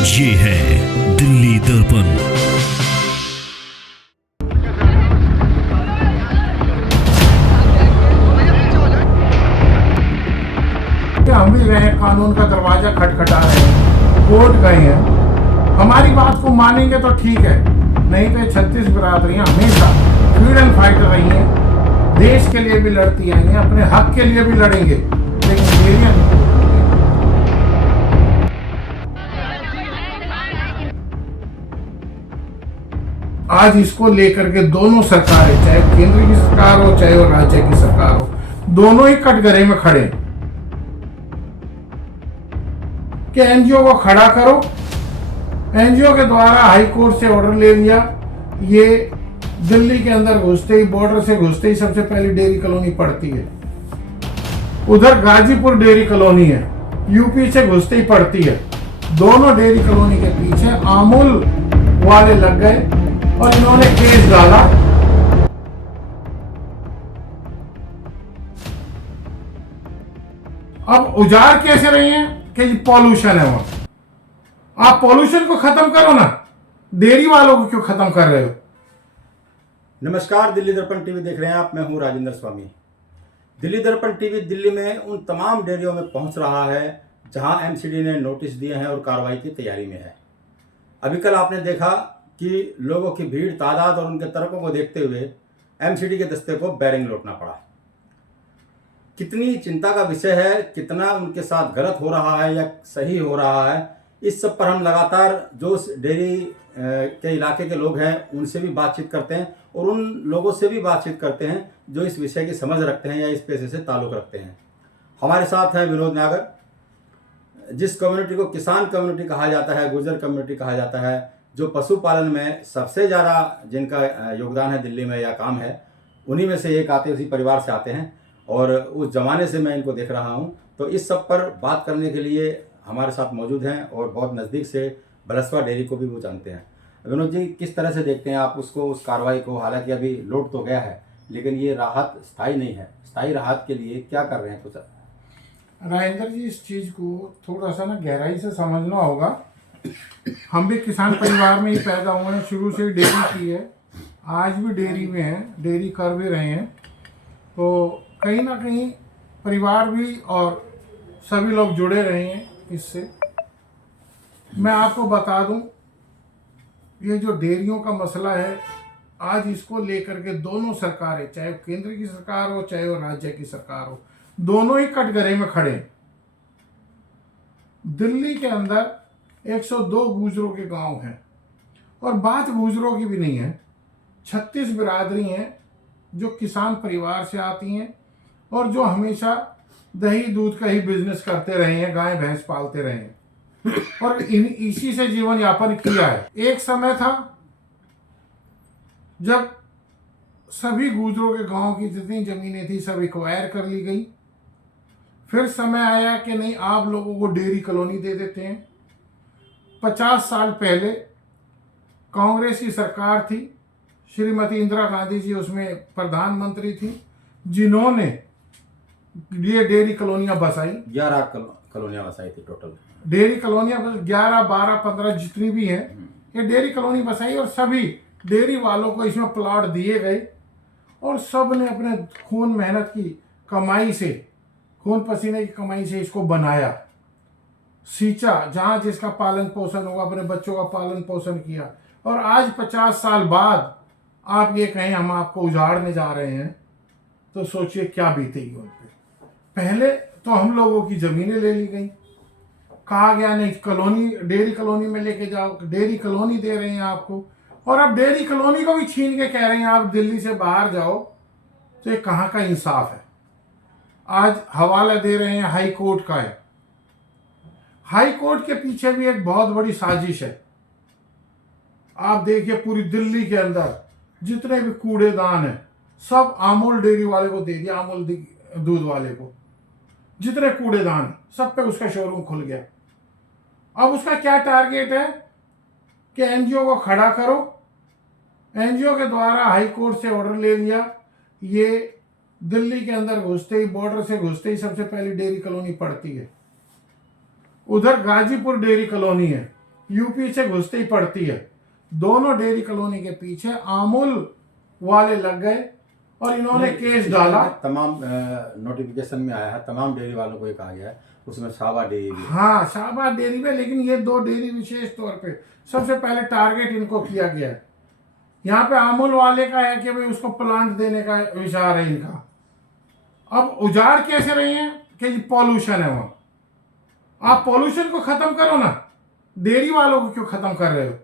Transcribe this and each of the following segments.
ये है दिल्ली दर्पण। हम भी गए हैं, कानून का दरवाजा खटखटा रहे हैं, कोर्ट गए हैं। हमारी बात को मानेंगे तो ठीक है, नहीं तो 36 बिरादरियां हमेशा फ्रीडम फाइटर रही हैं, देश के लिए भी लड़ती आई हैं, अपने हक के लिए भी लड़ेंगे, लेकिन डेरियां नहीं। आज इसको लेकर के दोनों सरकारें, चाहे केंद्र की सरकार हो चाहे वो राज्य की सरकार हो, दोनों ही कटघरे में खड़े हैं कि एनजीओ को खड़ा करो। एनजीओ के द्वारा हाई कोर्ट से ऑर्डर ले लिया, ये दिल्ली के अंदर घुसते ही, बॉर्डर से घुसते ही सबसे पहले डेयरी कॉलोनी पड़ती है। उधर गाजीपुर डेयरी कॉलोनी है, यूपी से घुसते ही पड़ती है। दोनों डेयरी कॉलोनी के पीछे अमूल वाले लग गए और इन्होंने केस डाला। अब उजाड़ कैसे रही हैं कि पॉल्यूशन है वहां। आप पॉल्यूशन को खत्म करो ना, डेयरी वालों को क्यों खत्म कर रहे हो? नमस्कार, दिल्ली दर्पण टीवी देख रहे हैं आप। मैं हूं राजेंद्र स्वामी। दिल्ली दर्पण टीवी दिल्ली में उन तमाम डेयरियों में पहुंच रहा है जहां एमसीडी ने नोटिस दिए हैं और कार्रवाई की तैयारी में है। अभी कल आपने देखा कि लोगों की भीड़, तादाद और उनके तर्कों को देखते हुए एमसीडी के दस्ते को बैरिंग लौटना पड़ा। कितनी चिंता का विषय है, कितना उनके साथ गलत हो रहा है या सही हो रहा है, इस सब पर हम लगातार जो डेयरी के इलाके के लोग हैं उनसे भी बातचीत करते हैं और उन लोगों से भी बातचीत करते हैं जो इस विषय की समझ रखते हैं या इस पेशे से ताल्लुक़ रखते हैं। हमारे साथ है विनोद नागर, जिस कम्युनिटी को किसान कम्युनिटी कहा जाता है, गुर्जर कम्युनिटी कहा जाता है, जो पशुपालन में सबसे ज़्यादा जिनका योगदान है दिल्ली में या काम है, उन्हीं में से एक आते, उसी परिवार से आते हैं और उस ज़माने से मैं इनको देख रहा हूँ। तो इस सब पर बात करने के लिए हमारे साथ मौजूद हैं और बहुत नज़दीक से बलसवा डेयरी को भी वो जानते हैं। विनोद जी, किस तरह से देखते हैं आप उसको, उस कार्रवाई को? हालांकि अभी लौट तो गया है लेकिन ये राहत स्थायी नहीं है। स्थायी राहत के लिए क्या कर रहे हैं कुछ? राजेंद्र जी, इस चीज़ को थोड़ा सा ना गहराई से समझना होगा। हम भी किसान परिवार में ही पैदा हुए हैं, शुरू से ही डेयरी की है, आज भी डेयरी में हैं, डेयरी कर भी रहे हैं। तो कहीं ना कहीं परिवार भी और सभी लोग जुड़े रहे हैं इससे। मैं आपको बता दूं, ये जो डेयरियों का मसला है, आज इसको लेकर के दोनों सरकारें, चाहे केंद्र की सरकार हो चाहे वो राज्य की सरकार हो, दोनों ही कटघरे में खड़े हैं। दिल्ली के अंदर 102 गुजरों के गांव हैं और बात गुजरों की भी नहीं है, 36 बिरादरी हैं जो किसान परिवार से आती हैं और जो हमेशा दही दूध का ही बिजनेस करते रहे हैं, गाय भैंस पालते रहे हैं और इसी से जीवन यापन किया है। एक समय था जब सभी गुजरों के गांव की जितनी जमीनें थी सब एक्वायर कर ली गई। फिर समय आया कि नहीं, आप लोगों को डेयरी कॉलोनी दे देते हैं। 50 साल पहले कांग्रेस की सरकार थी, श्रीमती इंदिरा गांधी जी उसमें प्रधानमंत्री थी, जिन्होंने ये डेयरी कॉलोनियां बसाई। 11 कॉलोनियाँ बसाई थी टोटल। डेयरी कॉलोनियां 11, 12, 15 जितनी भी हैं, ये डेयरी कॉलोनी बसाई और सभी डेयरी वालों को इसमें प्लॉट दिए गए और सब ने अपने खून मेहनत की कमाई से, खून पसीने की कमाई से इसको बनाया, सींचा, जहाँ जिसका पालन पोषण होगा, अपने बच्चों का पालन पोषण किया। और आज 50 साल बाद आप ये कहें हम आपको उजाड़ने जा रहे हैं, तो सोचिए क्या बीतेगी उन पे। पहले तो हम लोगों की ज़मीनें ले ली गई, कहा गया नहीं कॉलोनी, डेयरी कॉलोनी में लेके जाओ, डेयरी कॉलोनी दे रहे हैं आपको, और अब डेयरी कॉलोनी को भी छीन के कह रहे हैं आप दिल्ली से बाहर जाओ। तो ये कहाँ का इंसाफ है? आज हवाला दे रहे हैं हाई कोर्ट का है। हाई कोर्ट के पीछे भी एक बहुत बड़ी साजिश है। आप देखिए पूरी दिल्ली के अंदर जितने भी कूड़ेदान हैं सब अमूल डेयरी वाले को दे दिया, अमूल दूध वाले को। जितने कूड़ेदान सब पे उसका शोरूम खुल गया। अब उसका क्या टारगेट है कि एनजीओ को खड़ा करो। एनजीओ के द्वारा हाई कोर्ट से ऑर्डर ले लिया, ये दिल्ली के अंदर घुसते ही, बॉर्डर से घुसते ही सबसे पहले डेयरी कॉलोनी पड़ती है। उधर गाजीपुर डेयरी कॉलोनी है, यूपी से घुसते ही पड़ती है। दोनों डेयरी कॉलोनी के पीछे अमूल वाले लग गए और इन्होंने केस डाला। तमाम नोटिफिकेशन में आया है, तमाम डेयरी वालों को ये कहा गया है, उसमें शाहबाद डेयरी भी है। हाँ, शाहबाद डेयरी में, लेकिन ये 2 डेयरी विशेष तौर पे सबसे पहले टारगेट इनको किया गया है। यहाँ पे अमूल वाले का है कि भाई उसको प्लांट देने का विचार है इनका। अब उजाड़ कैसे रहे हैं कि पॉल्यूशन है वहाँ। आप पॉल्यूशन को खत्म करो ना, डेयरी वालों को क्यों खत्म कर रहे हो?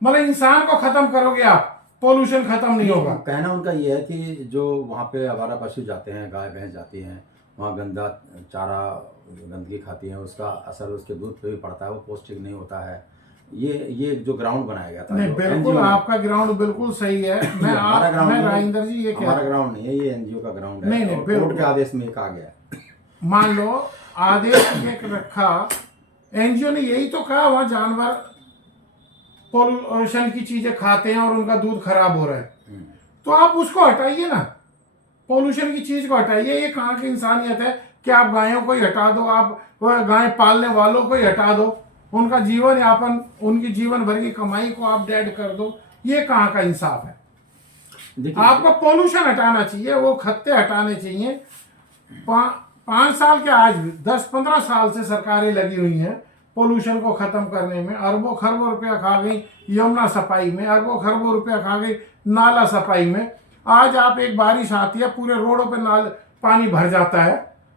मतलब इंसान को खत्म करोगे आप, पॉल्यूशन खत्म नहीं होगा। कहना उनका ये है कि जो वहाँ पे आवारा पशु जाते हैं, गाय भैंस जाती हैं, वहाँ गंदा चारा गंदगी खाती हैं, उसका असर उसके दूध पे भी पड़ता है, वो पौष्टिक नहीं होता है। ये जो ग्राउंड बनाया गया था, नहीं, बिल्कुल आपका ग्राउंड बिल्कुल सही है। मैं राजेंद्र जी ये हमारा ग्राउंड नहीं है, ये एनजीओ का ग्राउंड है। नहीं, कोर्ट के आदेश में कहा गया है। मान लो आदेश ये रखा, एनजीओ ने यही तो कहा वहाँ जानवर पॉल्यूशन की चीजें खाते हैं और उनका दूध खराब हो रहा है, तो आप उसको हटाइए ना, पॉल्यूशन की चीज को हटाइए। ये कहाँ की इंसानियत है कि आप गायों को ही हटा दो, आप गाय पालने वालों को ही हटा दो, उनका जीवन यापन, उनकी जीवन भर की कमाई को आप डेड कर दो। ये कहाँ का इंसाफ है? आपको पॉल्यूशन हटाना चाहिए, वो खत्ते हटाने चाहिए। 5 साल के, आज 10-15 साल से सरकारें लगी हुई हैं पोल्यूशन को खत्म करने में। अरबों खरबों रुपया खा गई यमुना सफाई में, अरबों खरबों रुपया खा गई नाला सफाई में। आज आप एक बारिश आती है, पूरे रोडों पे पानी भर जाता है,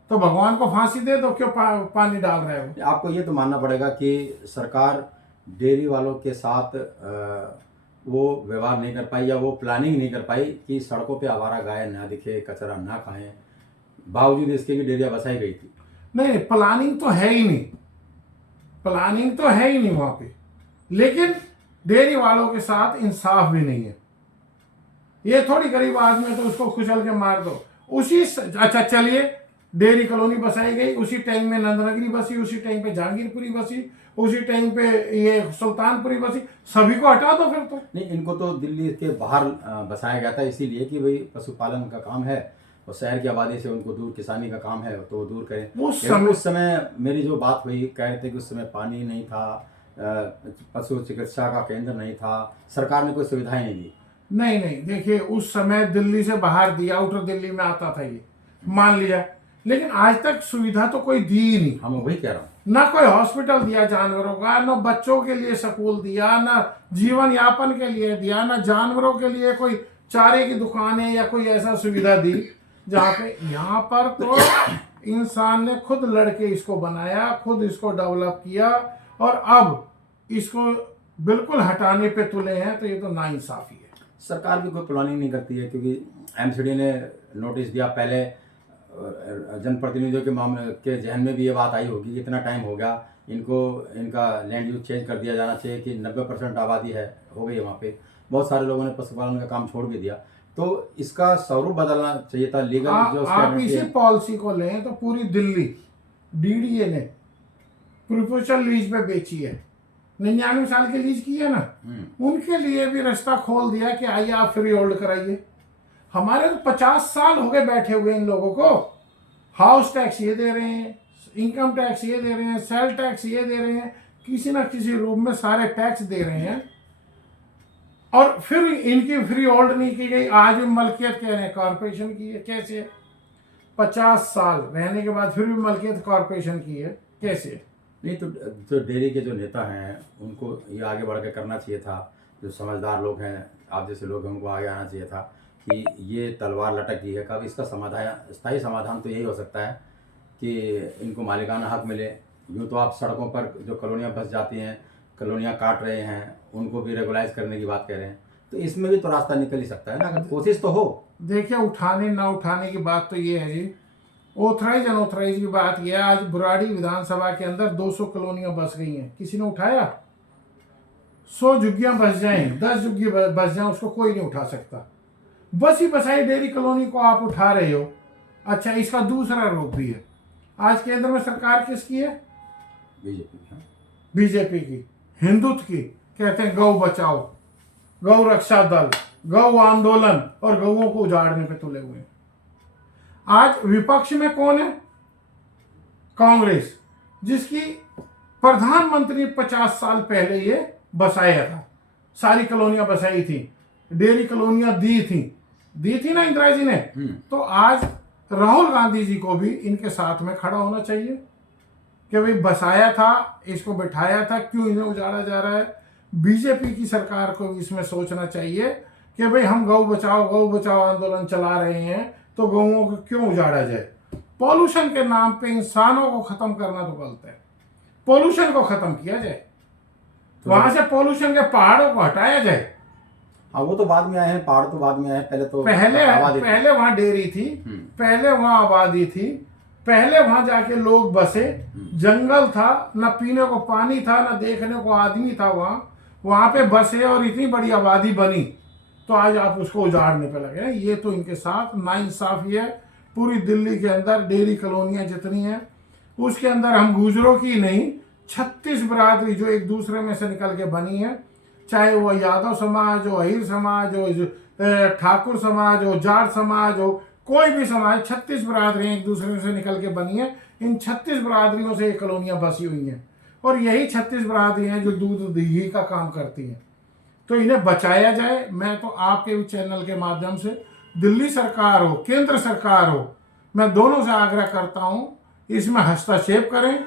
तो भगवान को फांसी दे दो, क्यों पानी डाल रहे हो? आपको ये तो मानना पड़ेगा कि सरकार डेयरी वालों के साथ वो व्यवहार नहीं कर पाई, या वो प्लानिंग नहीं कर पाई कि सड़कों पे आवारा गाय ना दिखे, कचरा ना खाएं, बावजूद इसके कि डेयरिया बसाई गई थी। नहीं, प्लानिंग तो है ही नहीं, प्लानिंग तो है ही नहीं वहां पे। लेकिन डेयरी वालों के साथ इंसाफ भी नहीं है। ये थोड़ी गरीब आदमी है तो उसको कुचल के मार दो। अच्छा चलिए, डेयरी कॉलोनी बसाई गई, उसी टाइम में नंदनगरी बसी, उसी टाइम पे जहांगीरपुरी बसी, उसी टाइम पे ये सुल्तानपुरी बसी, सभी को हटा दो फिर तो। नहीं, इनको तो दिल्ली के बाहर बसाया गया था, इसीलिए कि भाई पशुपालन का काम है और शहर की आबादी से उनको दूर, किसानी का काम है तो वो दूर करें। उस समय मेरी जो बात हुई, कह रहे थे कि उस समय पानी नहीं था, पशु चिकित्सा का केंद्र नहीं था, सरकार ने कोई सुविधाएं नहीं दी। नहीं, देखिए उस समय दिल्ली से बाहर दिया, आउटर दिल्ली में आता था ये, मान लिया, लेकिन आज तक सुविधा तो कोई दी ही नहीं। हम वही कह रहा हूँ, ना कोई हॉस्पिटल दिया जानवरों का, ना बच्चों के लिए स्कूल दिया, ना जीवन यापन के लिए दिया, ना जानवरों के लिए कोई चारे की दुकानें या कोई ऐसा सुविधा दी जहाँ पे। यहाँ पर तो इंसान ने खुद लड़के इसको बनाया, खुद इसको डेवलप किया और अब इसको बिल्कुल हटाने पे तुले हैं, तो ये तो नाइंसाफी है। सरकार भी कोई प्लानिंग नहीं करती है, क्योंकि एमसीडी ने नोटिस दिया। पहले जनप्रतिनिधियों के मामले के जहन में भी ये बात आई होगी, इतना टाइम हो गया, इनका लैंड यूज चेंज कर दिया जाना चाहिए कि 90% आबादी है हो गई है वहाँ पे। बहुत सारे लोगों ने पशुपालन का काम छोड़ भी दिया, तो इसका स्वरूप बदलना चाहिए था। लीगल जो आप इसी पॉलिसी को लें तो पूरी दिल्ली डीडीए ने प्रोपोर्शनल लीज पे बेची है, 99 साल की लीज की है ना, उनके लिए भी रास्ता खोल दिया कि आइए आप फ्री होल्ड कराइए। हमारे तो 50 साल हो गए बैठे हुए इन लोगों को। हाउस टैक्स ये दे रहे हैं, इनकम टैक्स ये दे रहे हैं, सेल टैक्स ये दे रहे हैं, किसी ना किसी रूप में सारे टैक्स दे रहे हैं, और फिर इनकी फ्री होल्ड नहीं की गई। आज भी मलकियत कह रहे हैं कॉरपोरेशन की है। कैसे? 50 साल रहने के बाद फिर भी मलकियत कॉरपोरेशन की है, कैसे? नहीं तो डेयरी के जो नेता हैं उनको ये आगे बढ़ के करना चाहिए था। जो समझदार लोग हैं, आप जैसे लोग हैं, उनको आगे आना चाहिए था कि ये तलवार लटक गई है, कब इसका समाधान, स्थायी समाधान तो यही हो सकता है कि इनको मालिकाना हक मिले। यूँ तो आप सड़कों पर जो कॉलोनियाँ बस जाती हैं, कॉलोनियाँ काट रहे हैं, उनको भी रेगुलाइज करने की बात कह रहे हैं, तो इसमें भी तो रास्ता निकल ही सकता है ना, अगर कोशिश तो हो। देखिए, उठाने ना उठाने की बात तो ये है जी, ऑथराइज अनऑथराइज की बात यह है। आज बुराड़ी विधानसभा के अंदर 200 कॉलोनियां बस गई हैं, किसी ने उठाया? 100 झुग्गियां बस जाएं, 10 झुग्गी बस जाएं, उसको कोई नहीं उठा सकता। बस ही बसाई डेयरी कॉलोनी को आप उठा रहे हो। अच्छा, इसका दूसरा रूप भी है। आज केंद्र में सरकार किसकी है? बीजेपी की, हिंदुत्व की। कहते हैं गौ बचाओ, गौ रक्षा दल, गौ आंदोलन, और गौओं को उजाड़ने पे तुले हुए हैं। आज विपक्ष में कौन है? कांग्रेस, जिसकी प्रधानमंत्री 50 साल पहले ये बसाया था, सारी कॉलोनियां बसाई थी, डेयरी कॉलोनियां दी थी ना इंदिरा जी ने। तो आज राहुल गांधी जी को भी इनके साथ में खड़ा होना चाहिए कि भाई बसाया था, इसको बिठाया था, क्यों इन्हें उजाड़ा जा रहा है। बीजेपी की सरकार को भी इसमें सोचना चाहिए कि भाई हम गौ बचाओ आंदोलन चला रहे हैं, तो गौओं को क्यों उजाड़ा जाए। पॉल्यूशन के नाम पे इंसानों को खत्म करना तो गलत है, पॉल्यूशन को खत्म किया जाए, वहां से पॉल्यूशन के पहाड़ों को हटाया जाए। हाँ, वो तो बाद में आए हैं, पहाड़ तो बाद में आए हैं, पहले वहां डेयरी थी, पहले वहां आबादी थी, पहले वहां जाके लोग बसे, जंगल था, न पीने को पानी था, न देखने को आदमी था, वहां पे बसे और इतनी बड़ी आबादी बनी, तो आज आप उसको उजाड़ने पे लगे। ये तो इनके साथ नाइंसाफी है। पूरी दिल्ली के अंदर डेयरी कॉलोनियां जितनी हैं, उसके अंदर हम गुजरों की नहीं, 36 बरादरी जो एक दूसरे में से निकल के बनी है, चाहे वो यादव समाज हो, अहीर समाज हो, ठाकुर समाज हो, जाट समाज हो, कोई भी समाज, 36 बरादरियां एक दूसरे से निकल के बनी है। इन 36 बरादरियों से ये कॉलोनियां बसी हुई हैं, और यही 36 बरादरियां हैं जो दूध घी का काम करती हैं। तो इन्हें बचाया जाए। मैं तो आपके भी चैनल के माध्यम से दिल्ली सरकार हो, केंद्र सरकार हो, मैं दोनों से आग्रह करता हूं, इसमें हस्तक्षेप करें,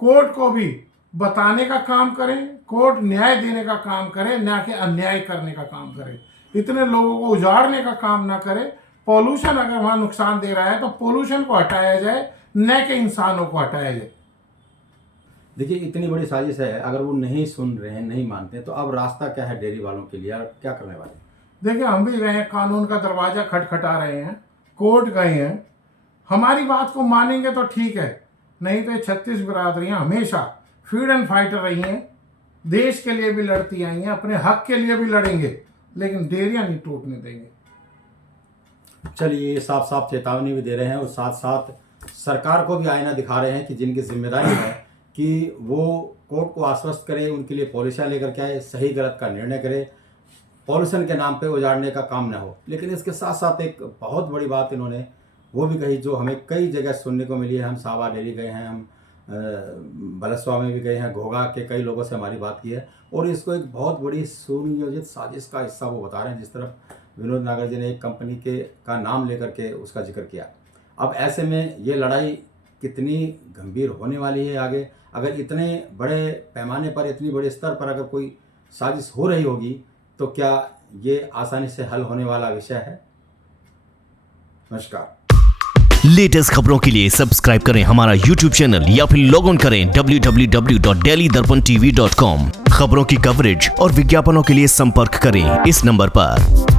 कोर्ट को भी बताने का काम करें, कोर्ट न्याय देने का काम करे, न कि अन्याय करने का काम करे। इतने लोगों को उजाड़ने का काम ना करे। पॉल्यूशन अगर वहां नुकसान दे रहा है तो पॉल्यूशन को हटाया जाए, न कि इंसानों को हटाया जाए। देखिए, इतनी बड़ी साजिश है, अगर वो नहीं सुन रहे हैं, नहीं मानते, तो अब रास्ता क्या है डेयरी वालों के लिए, और क्या करने वाले? देखिए, हम भी गए हैं, कानून का दरवाजा खटखटा रहे हैं, कोर्ट गए हैं, हमारी बात को मानेंगे तो ठीक है, नहीं तो 36 बरादरियां हमेशा फ्रीडम फाइटर रही हैं, देश के लिए भी लड़ती आई हैं, अपने हक के लिए भी लड़ेंगे, लेकिन डेयरियां नहीं टूटने देंगे। चलिए, ये साफ साफ चेतावनी भी दे रहे हैं, और साथ साथ सरकार को भी आईना दिखा रहे हैं कि जिनकी जिम्मेदारी है कि वो कोर्ट को आश्वस्त करे, उनके लिए पॉलिसियाँ लेकर के आए, सही गलत का निर्णय करे, पॉल्यूशन के नाम पे उजाड़ने का काम न हो। लेकिन इसके साथ साथ एक बहुत बड़ी बात इन्होंने वो भी कही, जो हमें कई जगह सुनने को मिली है। हम सावा डेयरी गए हैं, हम बलसवा में भी गए हैं, घोघा के कई लोगों से हमारी बात की है, और इसको एक बहुत बड़ी सुनियोजित साजिश का हिस्सा वो बता रहे हैं। जिस तरफ विनोद नागर जी ने एक कंपनी का नाम लेकर के उसका जिक्र किया। अब ऐसे में ये लड़ाई कितनी गंभीर होने वाली है आगे, अगर इतने बड़े पैमाने पर, इतनी बड़े स्तर पर अगर कोई साजिश हो रही होगी, तो क्या ये आसानी से हल होने वाला विषय है? नमस्कार। लेटेस्ट खबरों के लिए सब्सक्राइब करें हमारा YouTube चैनल या फिर लॉग ऑन करें www.delhidarpantv.com। खबरों की कवरेज और विज्ञापनों के लिए संपर्क करें इस नंबर पर।